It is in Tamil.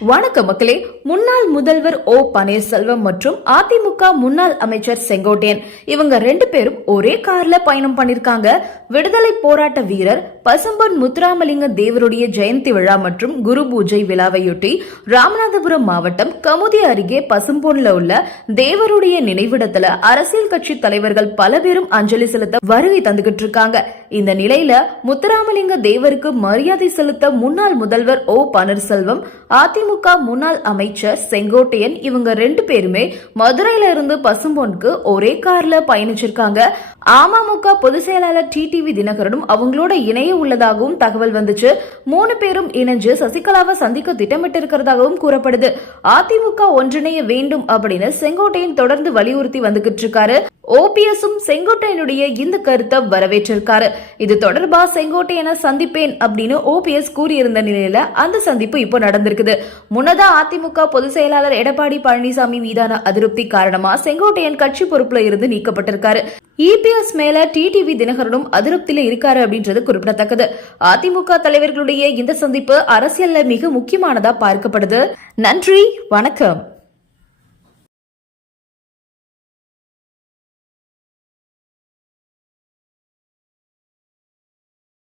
வணக்கம் மக்களே முன்னாள் முதல்வர் ஓ பன்னீர்செல்வம் மற்றும் அதிமுக முன்னாள் அமைச்சர் செங்கோட்டையன். இவங்க ரெண்டு பேரும் ஒரே கார்ல பயணம் பண்ணிருக்காங்க. விடுதலை போராட்ட வீரர் பசும்பொன் முத்துராமலிங்க தேவருடைய ஜெயந்தி விழா மற்றும் குரு பூஜை விழாவையொட்டி ராமநாதபுரம் மாவட்டம் கமுதி அருகே பசும்பொன்ல உள்ள தேவருடைய நினைவிடத்துல அரசியல் கட்சி தலைவர்கள் பல பேரும் அஞ்சலி செலுத்த வருகை தந்துகிட்டு இருக்காங்க. இந்த நிலையில முத்துராமலிங்க தேவருக்கு மரியாதை செலுத்த முன்னாள் முதல்வர் ஓ பன்னீர்செல்வம் அதிமுக முன்னாள் அமைச்சர் செங்கோட்டையன் இவங்க ரெண்டு பேருமே மதுரையில இருந்து பசும்பொன்க்கு ஒரே கார்ல பயணிச்சிருக்காங்க. அமமுக பொதுச் செயலாளர் டி டிவி தினகரனும் அவங்களோட இணைய உள்ளதாகவும் தகவல் வந்துச்சு. மூணு பேரும் இணைஞ்சு சசிகலாவை சந்திக்க திட்டமிட்டு இருக்கிறதாகவும் கூறப்படுது. அதிமுக ஒன்றிணைய வேண்டும் அப்படின்னு செங்கோட்டையன் தொடர்ந்து வலியுறுத்தி வந்துகிட்டு இருக்காரு. ஓபிஎஸும் செங்கோட்டையனுடைய இந்த கருத்தை வரவேற்றிருக்காரு. இது தொடர்பா செங்கோட்டையனை சந்திப்பேன் அப்படின்னு ஓபிஎஸ் கூறியிருந்த நிலையில அந்த சந்திப்பு இப்போ நடந்திருக்குது. முன்னதா அதிமுக பொதுச் செயலாளர் எடப்பாடி பழனிசாமி மீதான அதிருப்தி காரணமா செங்கோட்டையன் கட்சி பொறுப்புல இருந்து நீக்கப்பட்டிருக்காரு. இபிஎஸ் மேல டிடிவி தினகரனும் அதிருப்தியில இருக்காரு அப்படின்றது குறிப்பிடத்தக்கது. அதிமுக தலைவர்களுடைய இந்த சந்திப்பு அரசியல்ல மிக முக்கியமானதா பார்க்கப்படுது. நன்றி வணக்கம்.